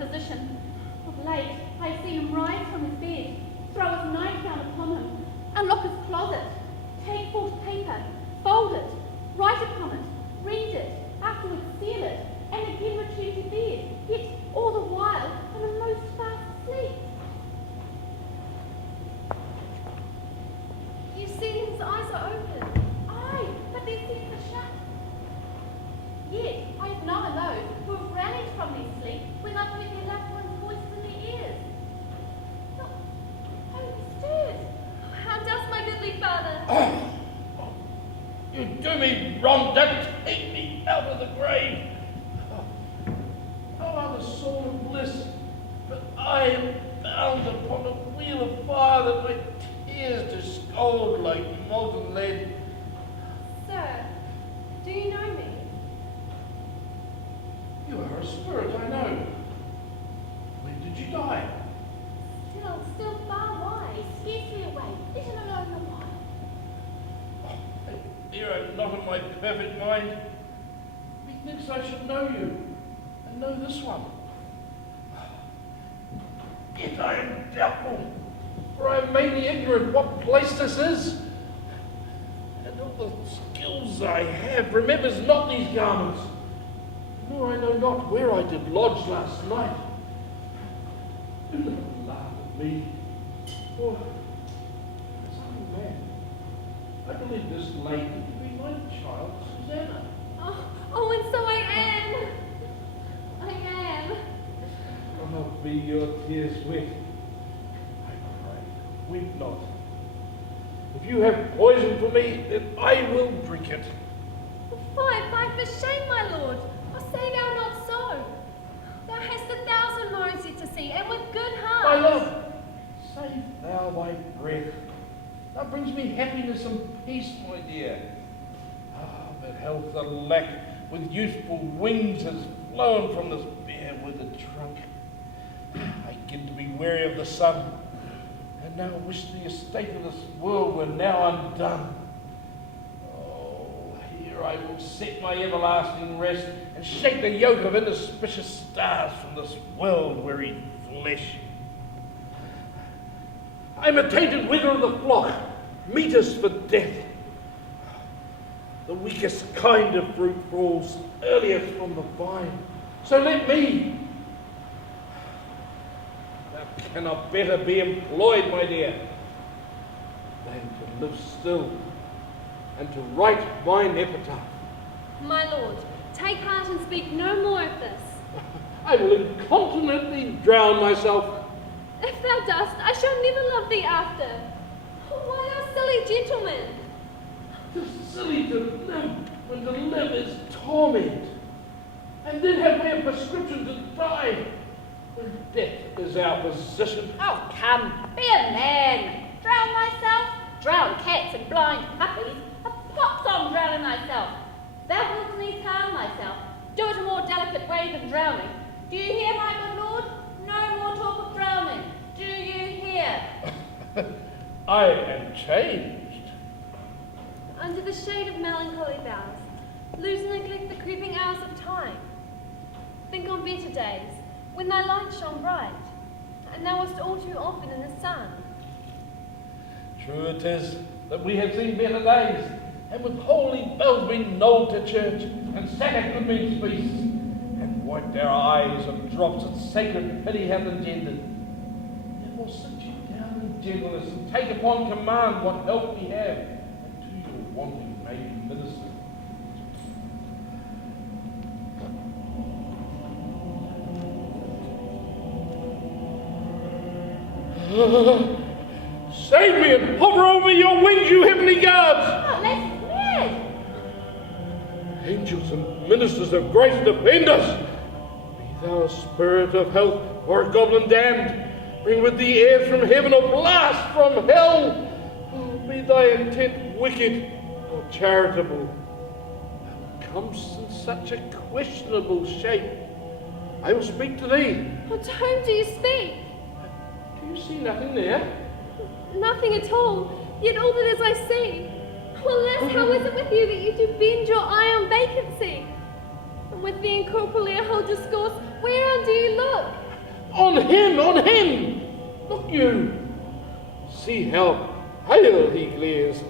the physician. Of late, I have seen him rise from his bed, throw his nightgown upon him, unlock his closet, take forth paper, fold it, write upon it, read it, afterwards seal it, and again retreat to bed, yet all the while in a most fast sleep. You see, his eyes are open. Aye, but their teeth are shut. Yet I have known those who have rallied from their sleep when they've heard their loved one's voice in their ears. Look, oh, he stirs. How does my goodly father? You do me wrong, don't take me out of the grave. Oh, I'm a soul of bliss, but I am bound upon a wheel of fire that my tears do scald like molten lead. Sir, do you know me? You are a spirit, I know. When did you die? Still far away, scarcely awake, even alone a while. You are not in my perfect mind. Methinks I should know you, and know this one. Yet I am doubtful, for I am mainly ignorant what place this is. And all the skills I have remembers not these garments, nor I know not where I did lodge last night. Do not laugh at me, for as I am man, I believe this lady to be my child, Susanna. Oh, and so I am. I am. Oh, be your tears wet. I pray, weep not. If you have poison for me, then I will drink it. Fie, for shame, my lord. Or say thou not so. Thou hast 1,000 modes yet to see, and with good heart. My love, save thou thy breath. That brings me happiness and peace, my dear. Ah, but health alack, with youthful wings has flown from this bare withered trunk. I begin to be weary of the sun, and now wish the estate of this world were now undone. Oh, here I will set my everlasting rest, and shake the yoke of inauspicious stars from this world-wearied flesh. I'm a tainted wither of the flock, meetest for death. The weakest kind of fruit falls earliest from the vine. So let me. Thou cannot better be employed, my dear, than to live still and to write mine epitaph. My lord, take heart and speak no more of this. I will incontinently drown myself. If thou dost, I shall never love thee after. Oh, why, thou silly gentleman? 'Tis silly to live when to live is torment, and then have we a prescription to die when death is our position. Oh, come, be a man. Drown myself, drown cats and blind puppies. A pox on drowning myself. Thou wilt needs harm myself. Do it a more delicate way than drowning. Do you hear, my good lord? No more talk of drowning. Do you hear? I am changed. Under the shade of melancholy boughs, lose and neglect the creeping hours of time. Think on better days, when thy light shone bright, and thou wast all too often in the sun. True it is that we have seen better days, and with holy bells been knolled to church, and sat at good men's feasts, and wiped our eyes of drops that sacred pity hath engendered. Therefore sit you down in gentleness, and take upon command what help we have, and to your wanting may be ministered. Save me and hover over your wings, you heavenly guards! Oh, let's mad. Angels and ministers of grace, defend us! Be thou a spirit of health or a goblin damned, bring with thee airs from heaven or blast from hell! Oh, be thy intent wicked or charitable. Thou comest in such a questionable shape. I will speak to thee. What time do you speak? Do you see nothing there? Nothing at all, yet all that is I see. Alas, how is it with you that you do bend your eye on vacancy? And with the incorporeal whole discourse, whereon do you look? On him, on him! Look you! See how pale he glares,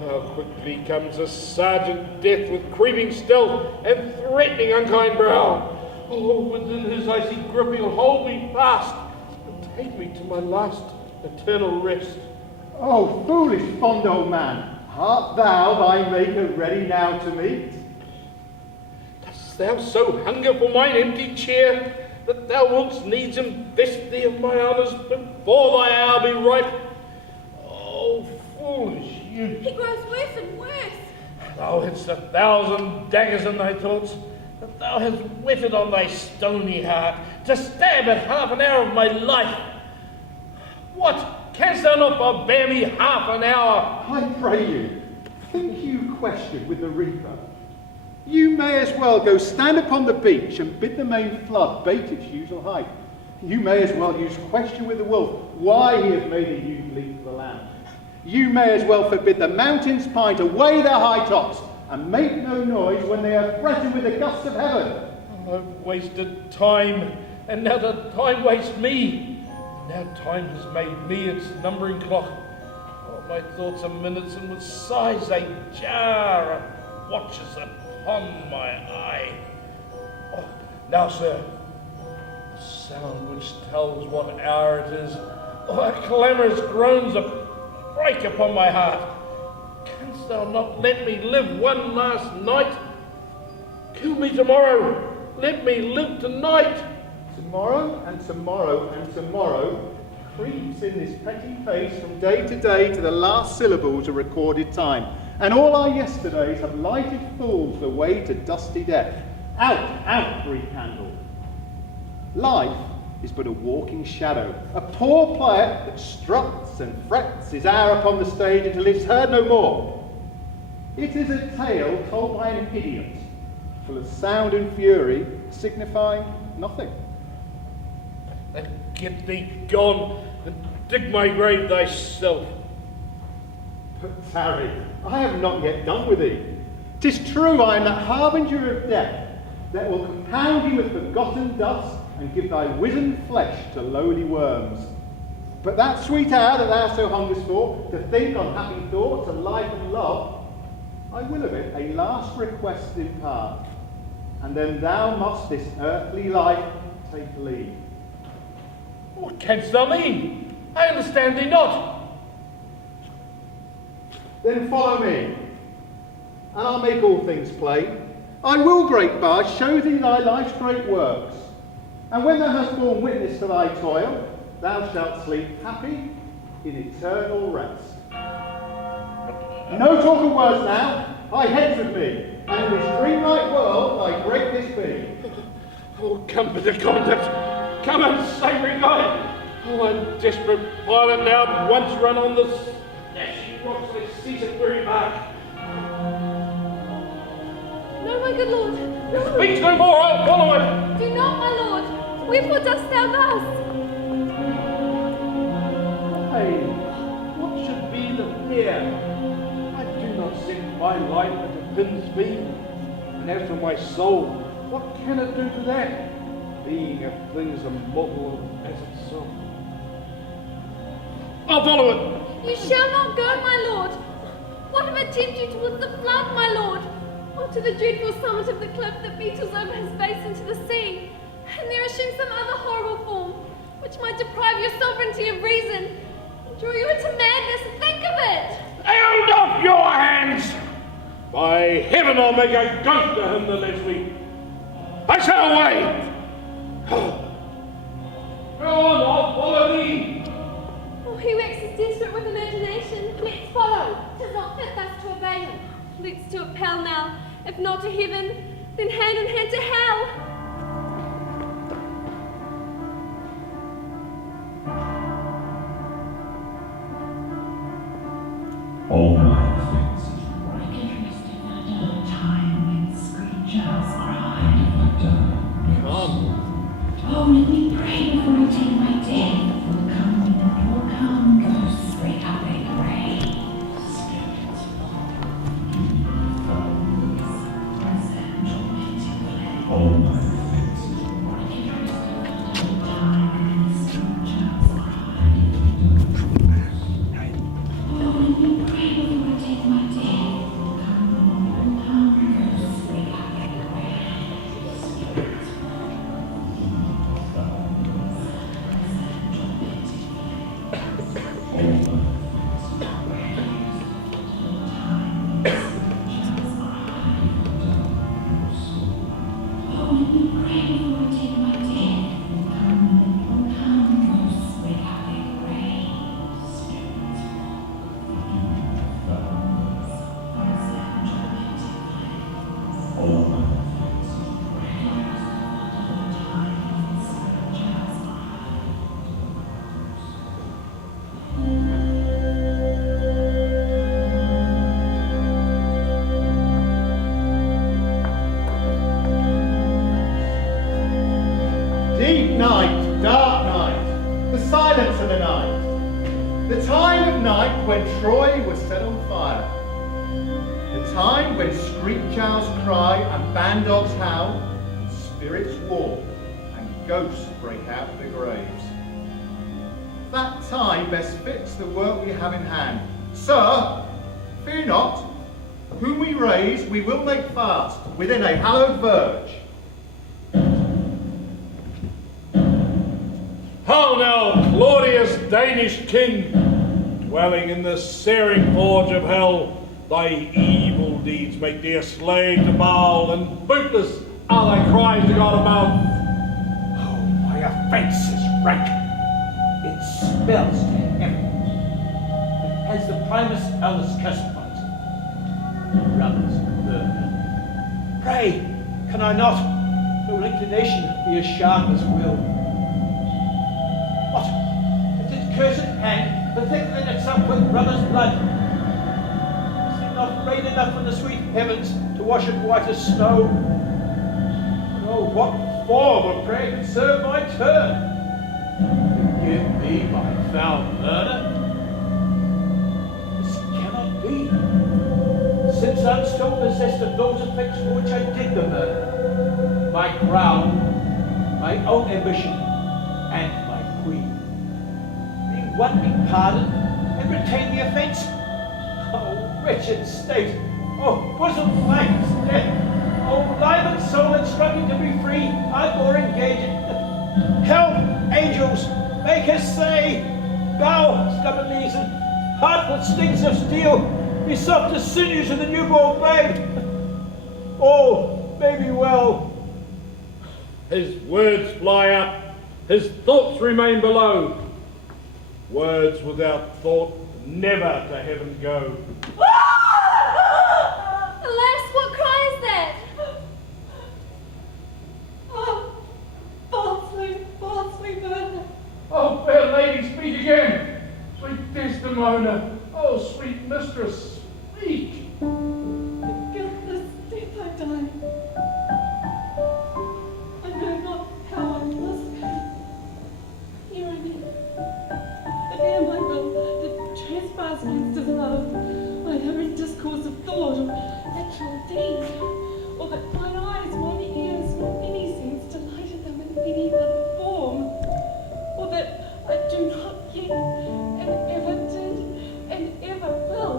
how quickly comes a sergeant death with creeping stealth and threatening unkind brow. Oh, within his icy grip he'll hold me fast and take me to my last eternal rest. Oh, foolish fond old man, art thou thy maker ready now to meet? Dost thou so hunger for mine empty chair, that thou wilt needs invest thee of my honours before thy hour be ripe? Oh, foolish youth! He grows worse and worse. Thou hadst 1,000 daggers in thy thoughts, that thou hast whetted on thy stony heart, to stab at half an hour of my life. What? Canst thou not forbear me half an hour? I pray you, think you question with the reaper? You may as well go stand upon the beach and bid the main flood bait its usual height. You may as well use question with the wolf why he hath made the youth leap for the land. You may as well forbid the mountains pine to weigh their high tops and make no noise when they are fretted with the gusts of heaven. I've wasted time, and now doth time waste me. Now time has made me its numbering clock. All my thoughts are minutes, and with sighs they jar and watches upon my eye. Oh, now, sir, the sound which tells what hour it is, clamorous groans break upon my heart. Canst thou not let me live one last night? Kill me tomorrow. Let me live tonight. Tomorrow and tomorrow and tomorrow creeps in this petty pace from day to day to the last syllables of recorded time, and all our yesterdays have lighted fools the way to dusty death. Out, out, brief candle! Life is but a walking shadow, a poor player that struts and frets his hour upon the stage until it's heard no more. It is a tale told by an idiot, full of sound and fury, signifying nothing. Then get thee gone and dig my grave thyself. But tarry, I have not yet done with thee. 'Tis true I am that harbinger of death, that will compound thee with forgotten dust and give thy wizened flesh to lowly worms. But that sweet hour that thou so hungerest for, to think on happy thoughts of life and love, I will of it a last request impart, and then thou must this earthly life take leave. What canst thou mean? I understand thee not. Then follow me, and I'll make all things plain. I will, great bard, show thee thy life's great works, and when thou hast borne witness to thy toil, thou shalt sleep happy in eternal rest. No talk of words now, thy head's with me, and in this dreamlike world thy greatness be. Oh, come, bitter conduct, come and save me, God. Oh, I'm desperate pilot now, once run on the ashy rocks, I seize it very mark. No, my good lord. No. Speak no more, I'll follow it. Do not, my lord. Wherefore dost thou thus? Hey, what should be the fear? I do not set my life at a pin's beam. And as for my soul, what can it do to that? Being a thing as a model as itself. I'll follow it. You shall not go, my lord. What have tempted you towards the flood, my lord? Or to the dreadful summit of the cliff that beetles over his face into the sea? And there assumes some other horrible form, which might deprive your sovereignty of reason, and draw you into madness. Think of it! Held off your hands! By heaven, I'll make a ghost of him that lets me. I sail away! Go on, I'll follow thee! Oh, he waxes desperate with imagination. Let's follow. 'Tis not fit thus to obey him. Let's to a pell now, if not to heaven, then hand in hand to hell. All my things is right. Time when screechers cry. Come. Oh, let me pray before I take my death. For come, will come, ghosts break up their graves. All my things is right. Time silence of the night. The time of night when Troy was set on fire. The time when screech owls cry and bandogs howl, and spirits walk and ghosts break out of the graves. That time best fits the work we have in hand. Sir, fear not. Whom we raise, we will make fast within a hallowed verge. How now, Claudius, Danish king, dwelling in the searing forge of hell, thy evil deeds make thee a slave to Baal, and bootless are thy cries to God above. Oh, my offence is rank. It spells to heaven. It has the Primus Eldest curse upon it. Brother's murder. Pray, can I not, through inclination, be as sharp as will? What? Is this cursed hand partickling itself with brother's blood? Is it not rain enough from the sweet heavens to wash it white as snow? And oh, what form of prayer can serve my turn? Forgive me my foul murder. This cannot be, since I'm still possessed of those effects for which I did the murder. My crown, my own ambition, and my queen. May one be pardoned and retain the offence? Oh, wretched state! Oh, bosom flags death! Oh, live and soul and struggling to be free, I'm more engaged. Help, angels! Make us say, thou, stubborn knees and heart with stings of steel, be soft as sinews of the newborn babe. All may be well. His words fly up, his thoughts remain below. Words without thought never to heaven go. Alas, what cry is that? Oh, falsely murder. Oh, fair lady, speak again. Sweet Desdemona, oh, sweet mistress, speak. Guiltless death I die. I know not how I must pay. Here I am. But ere my will did trespass against his love, I every discourse of thought or actual deed, or that mine eyes, mine ears, nor any sense delighted them in any other form, or that I do not yet, and ever did, and ever will,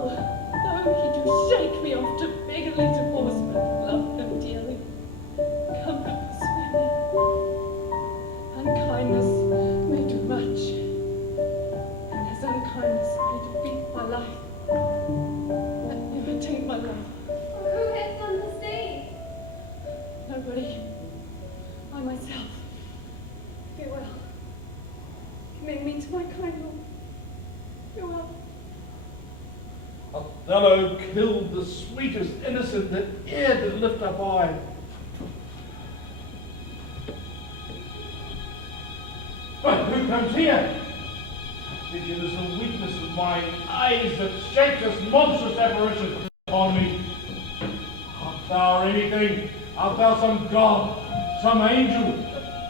though he do shake me off to beggarly divorcement, love him dearly. Comfort swear me. Unkindness may do much, and his unkindness may defeat my life, but never take my love. Who hath done this deed? Nobody. I myself. Farewell. Commend me to my kind Lord. Farewell. Othello killed the sweetest innocent that e'er did lift up eye. But who comes here? It is the weakness of my eyes that shakes this monstrous apparition upon me. Art thou anything? Art thou some god, some angel,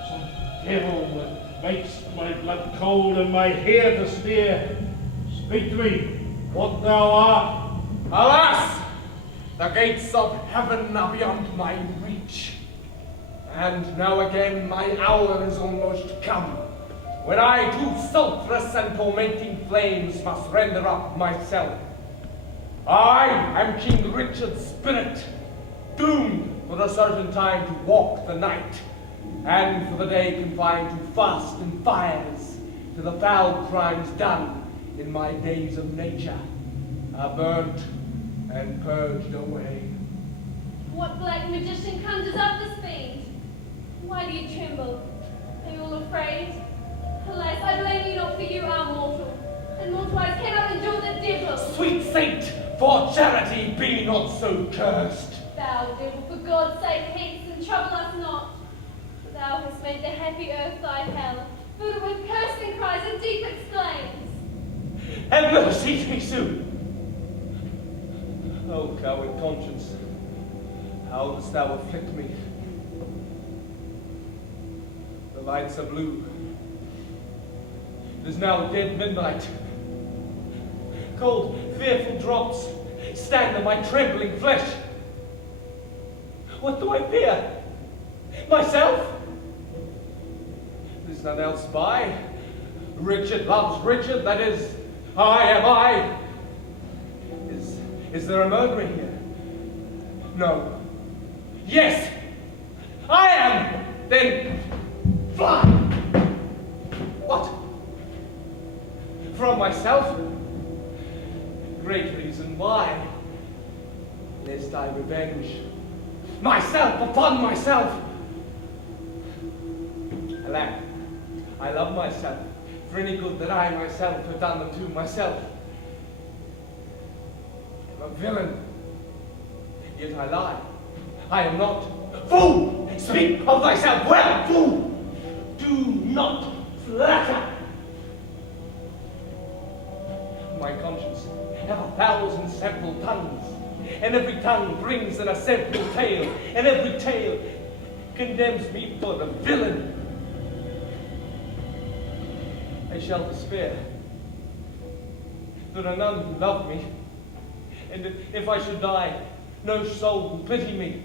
some devil that makes my blood cold and my hair to steer? Speak to me, what thou art. Alas! The gates of heaven are beyond my reach. And now again my hour is almost come, when I to sulphurous and tormenting flames must render up myself. I am King Richard's spirit, doomed for a certain time to walk the night, and for the day confined to fast and fires, to the foul crimes done in my days of nature, are burnt and purged away. What black magician conjures up this fiend? Why do you tremble? Are you all afraid? Alas, I blame you not, for you are mortal, and mortal eyes cannot endure the devil. Sweet saint, for charity be not so cursed. Thou devil, for God's sake, hence and trouble us not. For thou hast made the happy earth thy hell, filled with cursing cries and deep exclaims. Have mercy to me soon. O coward conscience, how dost thou afflict me? The lights are blue. It is now dead midnight. Cold, fearful drops stand on my trembling flesh. What do I fear? Myself? There's none else by. Richard loves Richard, that is, I am I. Is there a murderer here? No. Yes! I am! Then fly! What? From myself? Great reason why. Lest I revenge myself upon myself. Alack, I love myself for any good that I myself have done unto myself. I am a villain, yet I lie. I am not. Fool! Speak of thyself well, fool! Do not flatter. My conscience have 1,000 several tongues, and every tongue brings in a several tale, and every tale condemns me for the villain. I shall despair. There are none who love me, and if I should die, no soul will pity me.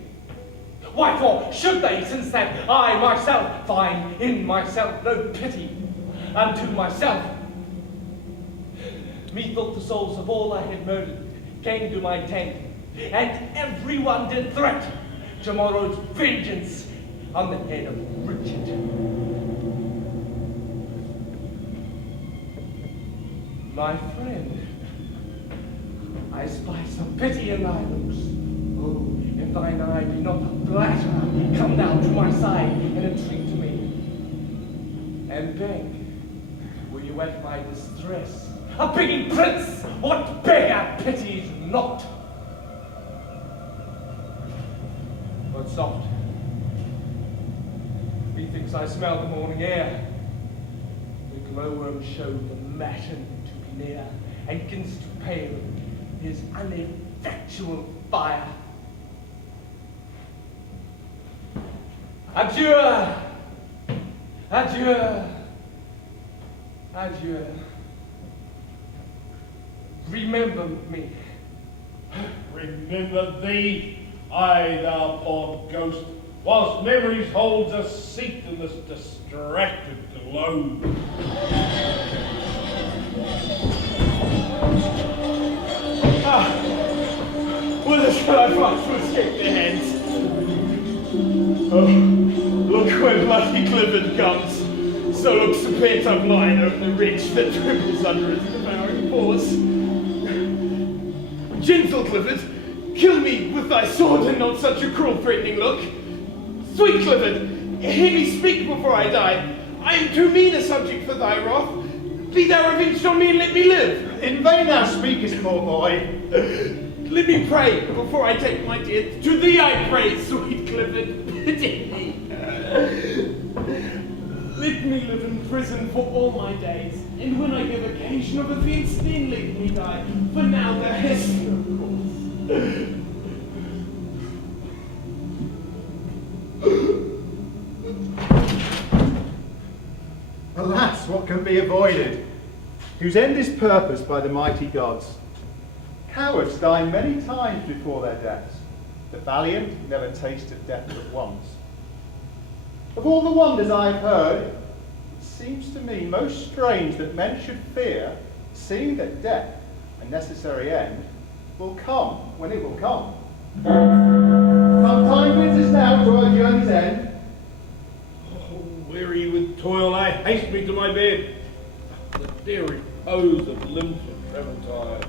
Wherefore should they, since that I myself find in myself no pity unto myself? Methought the souls of all I had murdered came to my tent, and every one did threat tomorrow's vengeance on the head of Richard. My friend, I spy some pity in thy looks. Oh, if thine eye be not a flatterer, come down to my side and entreat to me, and beg, will you at my distress? A begging prince, what beggar pities not? But soft, methinks I smell the morning air. The glowworm showed the matin to be near, and begins to pale his ineffectual fire. Adieu! Adieu! Adieu. Remember me. Remember thee, aye, thou poor ghost, whilst memories holds a seat in this distracted globe. Whither shall I fly to escape their hands? Oh, look where bloody Clifford comes. So looks the pent-up lion over the ridge that trembles under his devouring paws. Gentle Clifford, kill me with thy sword and not such a cruel threatening look. Sweet Clifford, hear me speak before I die. I am too mean a subject for thy wrath. Be thou revenged on me and let me live. In vain thou speakest, poor boy. Let me pray before I take my death. To thee I pray, sweet Clifford, pity me. Let me live in prison for all my days, and when I give occasion of offence, then let me die. For now there is no cause. Alas, what can be avoided? Whose end is purposed by the mighty gods. Cowards die many times before their deaths. The valiant never tasted death but once. Of all the wonders I've heard, it seems to me most strange that men should fear, seeing that death, a necessary end, will come when it will come. Some time bids us now to our journey's end. Oh, weary with toil, I haste me to my bed. The dear repose of limbs for travel tired.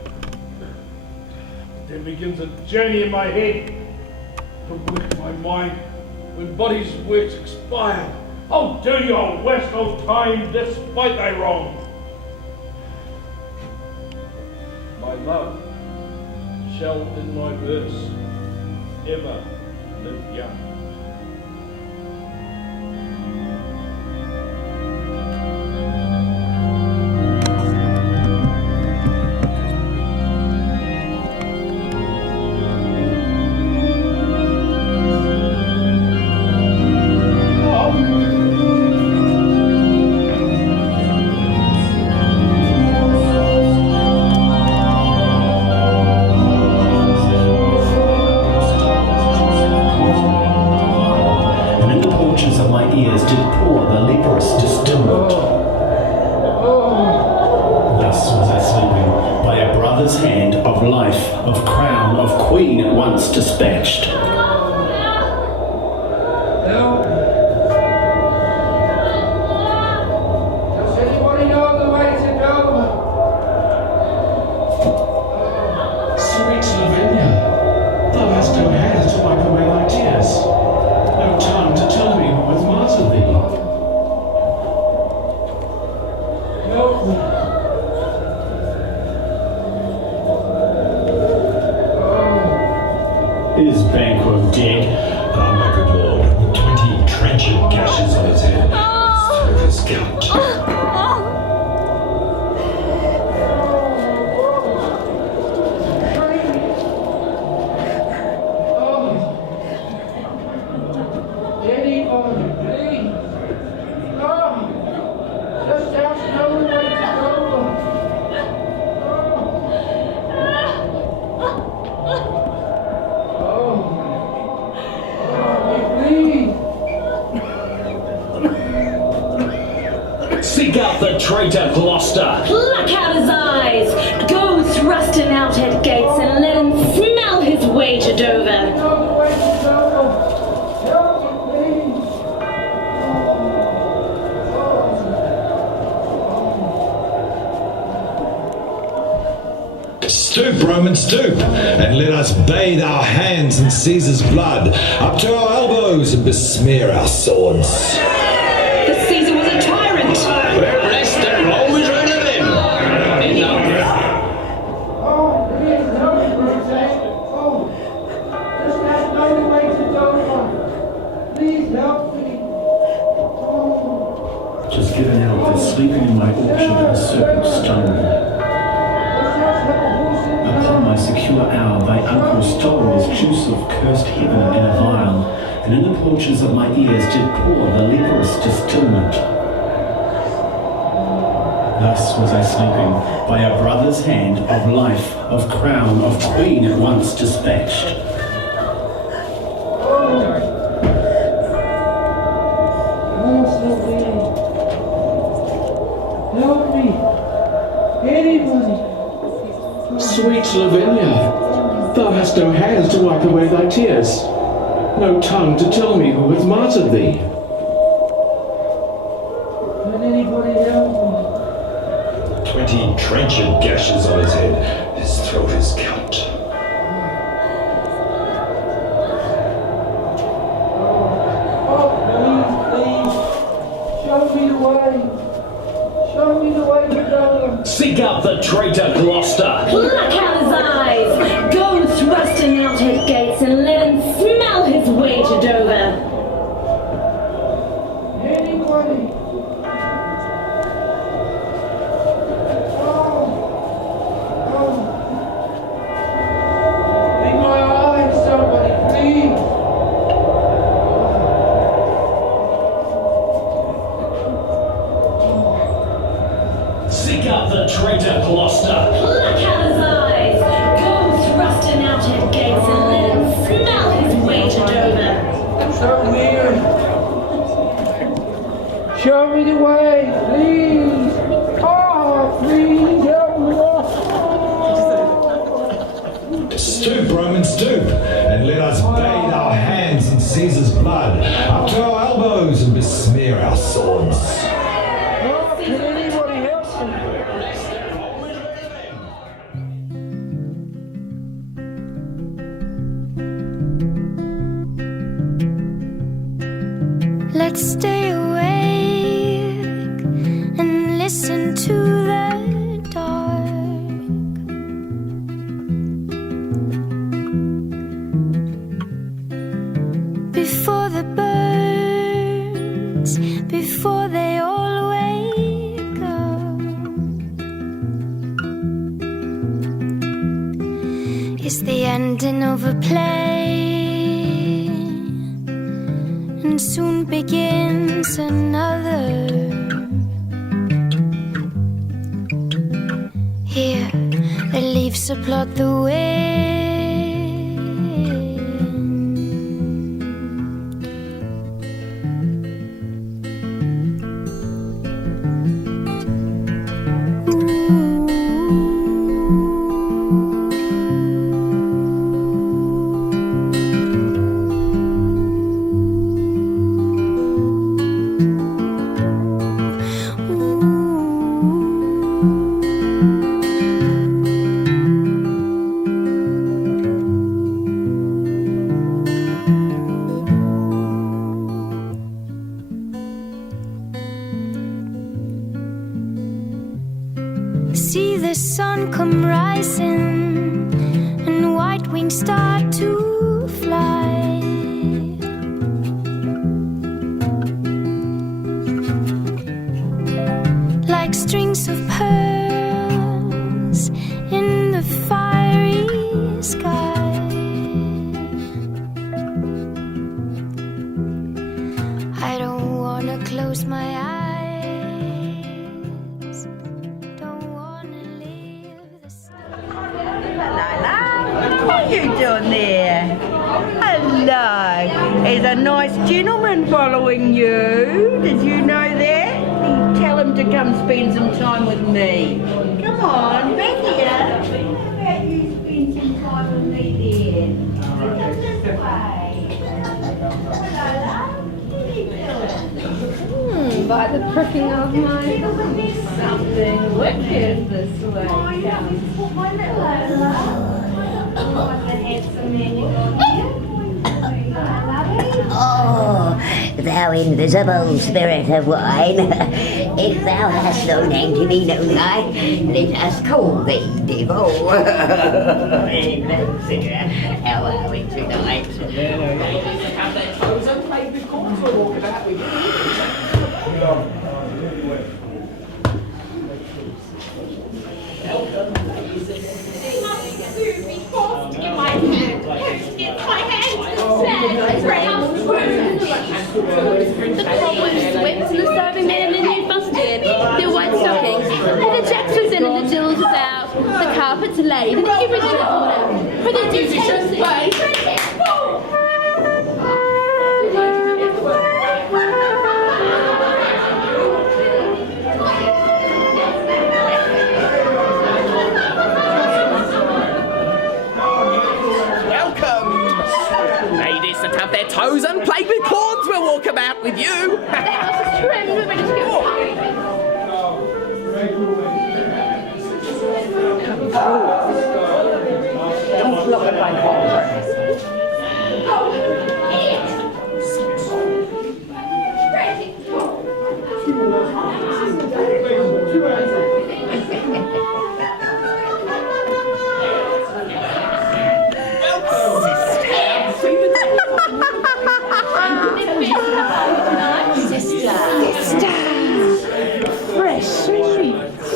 Then begins a journey in my head, to work my mind, when body's works expire. Oh, do your worst, old time, despite thy wrong. My love shall in my verse ever live young. once dispatched. Help! Does anybody know the way to Dover? Sweet Lavinia, thou hast no hands to wipe away thy tears, no tongue to tell me who hath martyred thee. Help me! Is Banquo dead? Ah, my good lord, 20 trenchant gashes on his head. Through his count. Anybody, please? Just ask no way to Dover. Seek out the traitor Gloucester! Pluck out his eyes! Go thrust him out at gates and let him smell his way to Dover! Stoop, Roman, stoop, and let us bathe our hands in Caesar's blood, up to our elbows, and besmear our swords. The Caesar was a tyrant! We're blessed that Rome is rid of him! Just ask no way to Dover. Please help me. Just given out that sleeping in my orchard a serpent stung me. Upon my secure hour, thy uncle stole his juice of cursed heaven in a vial, and in the porches of my ears did pour the leprous distilment. Thus was I sleeping, by a brother's hand, of life, of crown, of queen at once dispatched. Help me! Anybody! Sweet Lavinia, thou hast no hands to wipe away thy tears, no tongue to tell me who hath martyred thee. Can anybody help me? 20 trenchant gashes on his head, his throat is cut. Please, show me the way. Show me the way to Dover. Seek out the traitor Gloucester! Pluck out his eyes! Go thrust him out at gates and let him smell his way to Dover! Anybody? In my eyes, somebody, please. Seek out the traitor Gloucester! Pluck out his eyes! Go thrust him out at gates and let him smell his way to Dover! So weird. Show me the way, please. Oh, please help me. Stoop, Roman, stoop, and let us bathe our hands in Caesar's blood, up to our elbows, and besmear our swords. Oh, can anybody help me? Let's stay awake and listen to the dark. Before the birds, before they all wake up, it's the ending of a play. And soon begins another. Here, the leaves applaud the wind. Ooh. 'Cause see the sun come rising and white wings start to fly. Like strings of pearls in the fiery sky. I don't wanna close my eyes. Don't wanna live the What are you doing there? Hello. There's a nice gentleman following you. Did you know that? Tell him to come spend some time with me. Come on, back here. How about you spend some time with me there? Come this way. Hello, love. What are you doing? By the pricking of my something wicked this way. Oh, you put my little handsome man you got here. Oh, thou invisible spirit of wine, if thou hast no name to be known by, let us call thee devil. How are we tonight? Have their toes and played with corns for walking out with you. Welcome. Be forced to get my hand. Get my hand to the bed. The cobwebs swept and the serving men in the new busted, their white stockings, leather jacks was in and the jewels was out, the carpets laid and everything in order. For the musicians play. Have their toes and played with corns will walk about with you. The house is trimmed, we're ready to go. Don't look at my corners. Sister, fresh treats.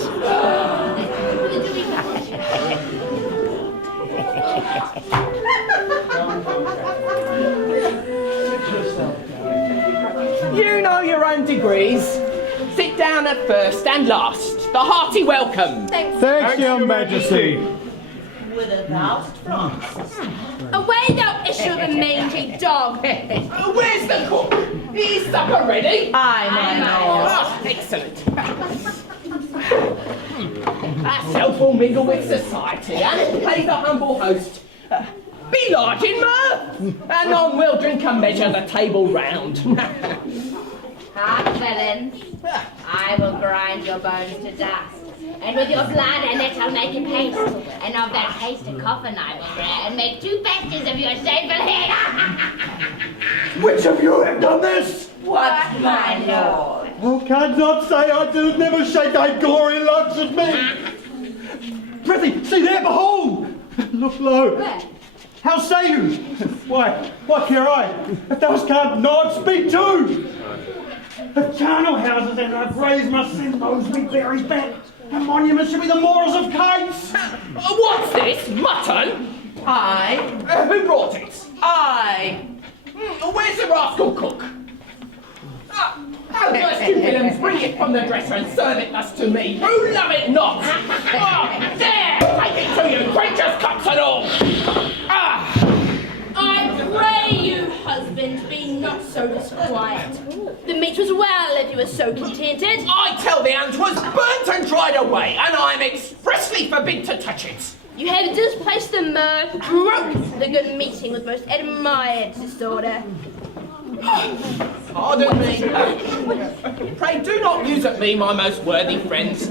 You know your own degrees. Sit down at first and last. The hearty welcome. Thanks, Your Majesty. With a thousand francs. Away thou issue of a mangy dog. Where's the cook? Is supper ready? Aye, my lord. Ah, excellent. Ourself will mingle with society and play the humble host. Be large in mirth, and none will drink and measure the table round. Hark, villains, I will grind your bones to dust, and with your blood and it I'll make a paste, and of that paste a coffin I will rear, and make 2 patches of your shameful head. Which of you have done this? What, my lord? Oh, can't not say I do never shake thy gory locks at me. Prithee, see there, behold! Look low. Where? How say you? Why care I? If thou can't not speak too. The charnel houses and I've raised my sin those we berries back. A monument should be the Moors of Kites. What's this? Mutton? Aye. Who brought it? Aye. Where's the rascal cook? How first you villains bring it from the dresser and serve it thus to me? Who love it not? There! Take it to you, creatures, cups and all! I pray you, husband, be not so disquiet. The meat was well, if you were so contented. I tell thee, and 'twas burnt and dried away, and I am expressly forbid to touch it. You have displaced the mirth, broke the good meeting with most admired disorder. Pardon me. Pray do not muse at me, my most worthy friends.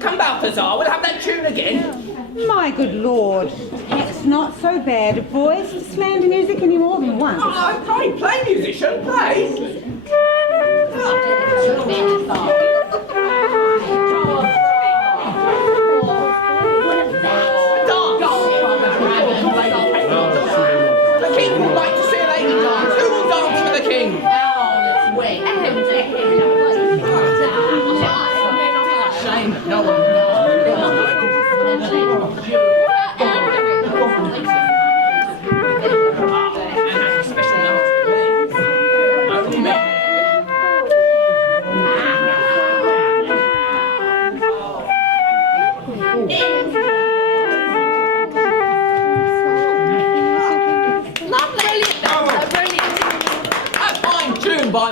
Come, Balthazar, we'll have that tune again. My good lord, it's not so bad, boys, to slander music any more than once. Oh, pray, play, musician, play.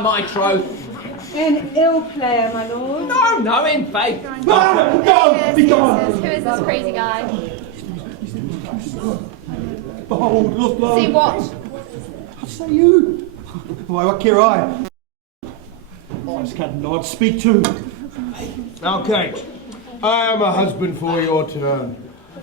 my troth. An ill player, my lord. No, in faith. Be gone! Who is this crazy guy? Behold, look, love. See what? What say you? Why, what care I? This cat Lord speak to. Now, Kate, I am a husband for your turn.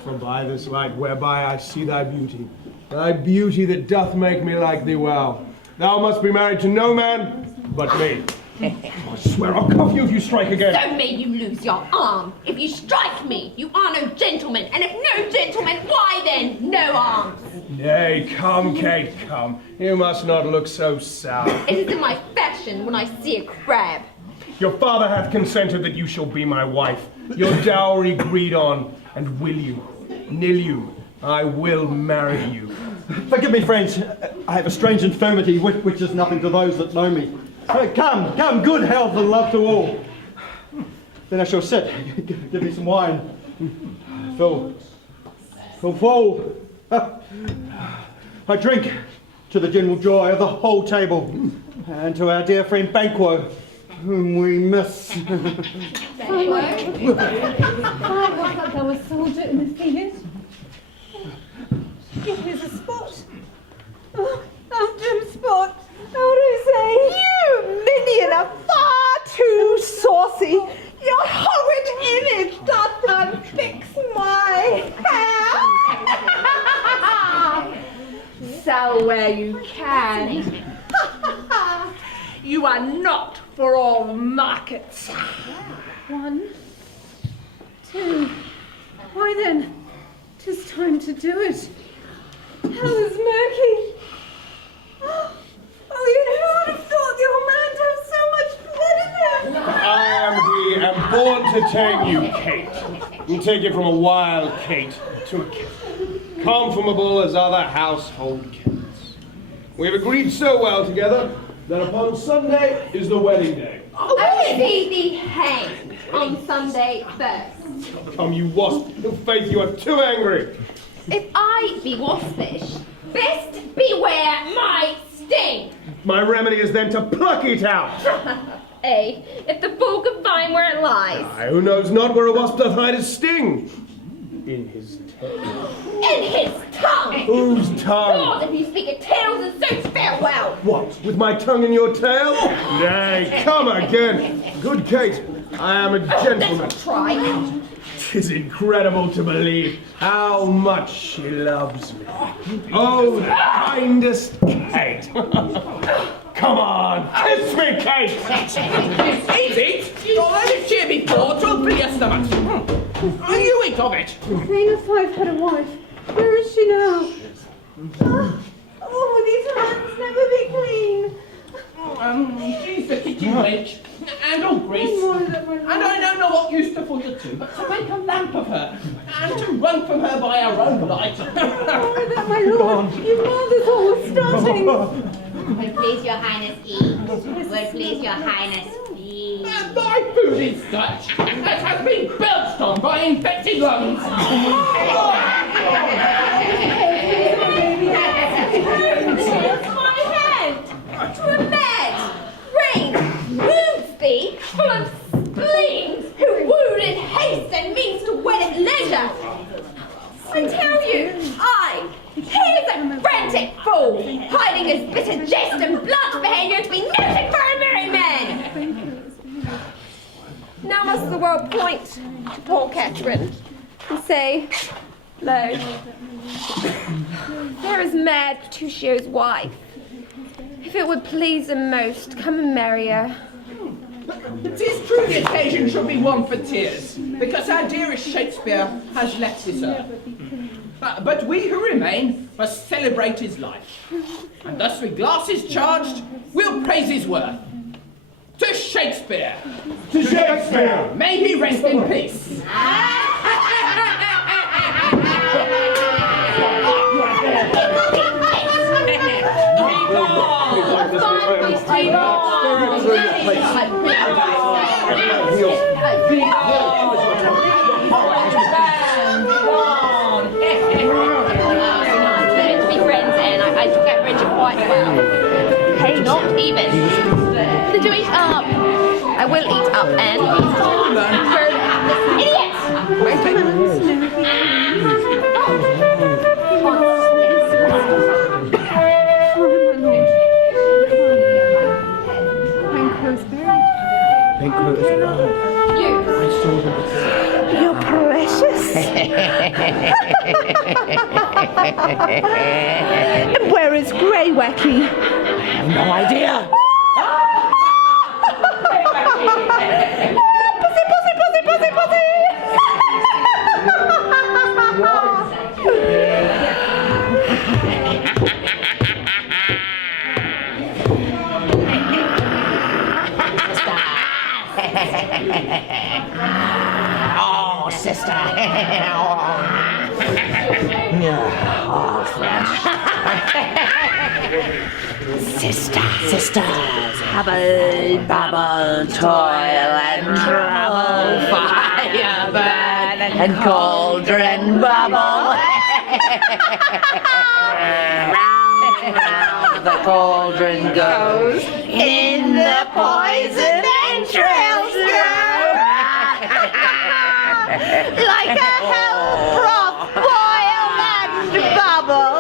For by this light whereby I see thy beauty that doth make me like thee well, thou must be married to no man but me. I swear I'll cuff you if you strike again. So may you lose your arm. If you strike me, you are no gentleman, and if no gentleman, why then no arms? Nay, come, Kate, come. You must not look so sour. It is in my fashion when I see a crab. Your father hath consented that you shall be my wife, your dowry agreed on, and will you, I will marry you. Forgive me, friends. I have a strange infirmity which is nothing to those that know me. Come, good health and love to all. Then I shall sit. Give me some wine. Fill full. I drink to the general joy of the whole table, and to our dear friend Banquo, whom we miss. Banquo? I thought there was a soldier in the field. Here's a spot. Oh, dim spot. How do you say? You, minion, are far too saucy. Your horrid image doth unfix my hair. Sell where you can. You are not for all markets. 1, 2. Why then, 'tis time to do it. Hell is murky. Oh, you who would have thought the old man to have so much blood in him? I am born to tame you, Kate. And take it from a wild Kate to a Kate, conformable as other household cats. We have agreed so well together that upon Sunday is the wedding day. I see thee hanged on Sunday first. Come, you wasp. In faith, you are too angry. If I be waspish, best beware my sting. My remedy is then to pluck it out. Ay, if the fool could find where it lies. Who knows not where a wasp doth hide his sting? In his tail. In his tongue. Whose tongue? Lord, if you speak of tails and suits, farewell. What, with my tongue in your tail? Nay, come again. Good Kate, I am a gentleman. Let's try. 'Tis incredible to believe how much she loves me. Oh, the kindest Kate. Come on, kiss me, Kate. Eat it. Don't let it cheer before to fill your stomach. You eat of it. Queen of 5 had a wife. Where is she now? Oh, these hands never be clean. She's the kitchen wench, and all grease. And I know not what use to put her to, but to make a lamp of her, and to run from her by her own light. Oh, that my lord, your mother's always starting. Will please your highness eat. Will please your highness feed. And thy food is such as has been belched on by infected lungs. My head to a bed, rain, wounds thee, full of spleens, who wooed in haste and means to wed at leisure. I tell you, here's a frantic fool, hiding his bitter jest and blunt behaviour to be noted for a merry man. Now must the world point to poor Catherine and say, lo, there is mad Petruchio's wife. If it would please him most, come and marry her. 'Tis true the occasion should be one for tears, because our dearest Shakespeare has left this earth. But we who remain must celebrate his life, and thus with glasses charged, we'll praise his worth. To Shakespeare! To Shakespeare! May he rest in peace! To be friends, and I took that Bridget quite well. Hey, not even. Did you eat up? I will eat up and Banquo is alive. I saw them. You're precious. And where is Grey Wacky? I have no idea. Pussy, pussy, pussy, pussy, pussy. Oh, sister. Oh, flesh. Sisters, hubble, bubble, toil and trouble, fire burn and cauldron bubble. Round the cauldron goes, in the poison entrails go. Like a hell broth, boil and bubble.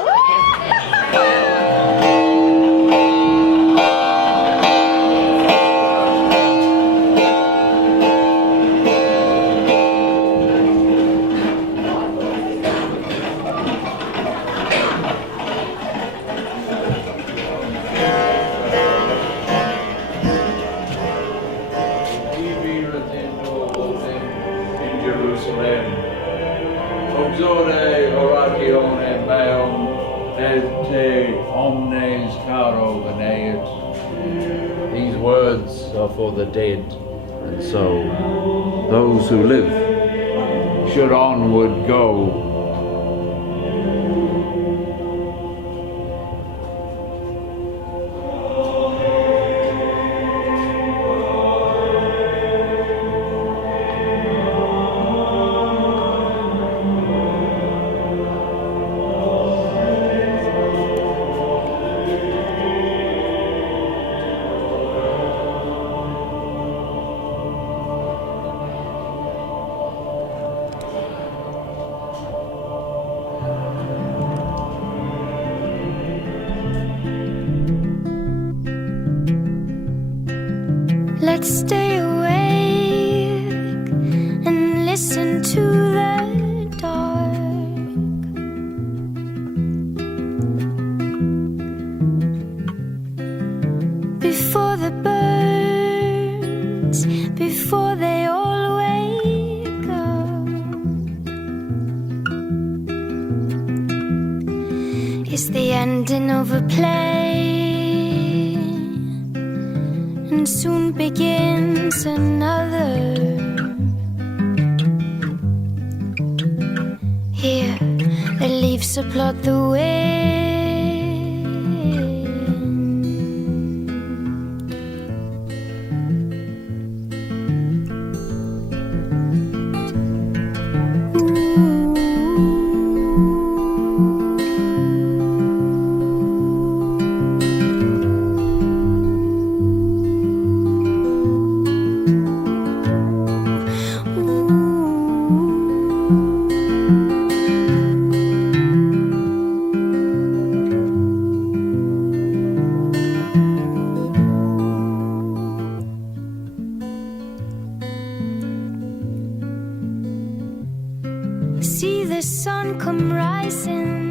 Obsore oratione meum et te omnes caro veneat. These words are for the dead, and so those who live should onward go. Let's stay awake and listen to the dark. Before the birds, before they all wake up. It's the ending of a play. And soon begins another. Here, the leaves applaud the wind. See the sun come rising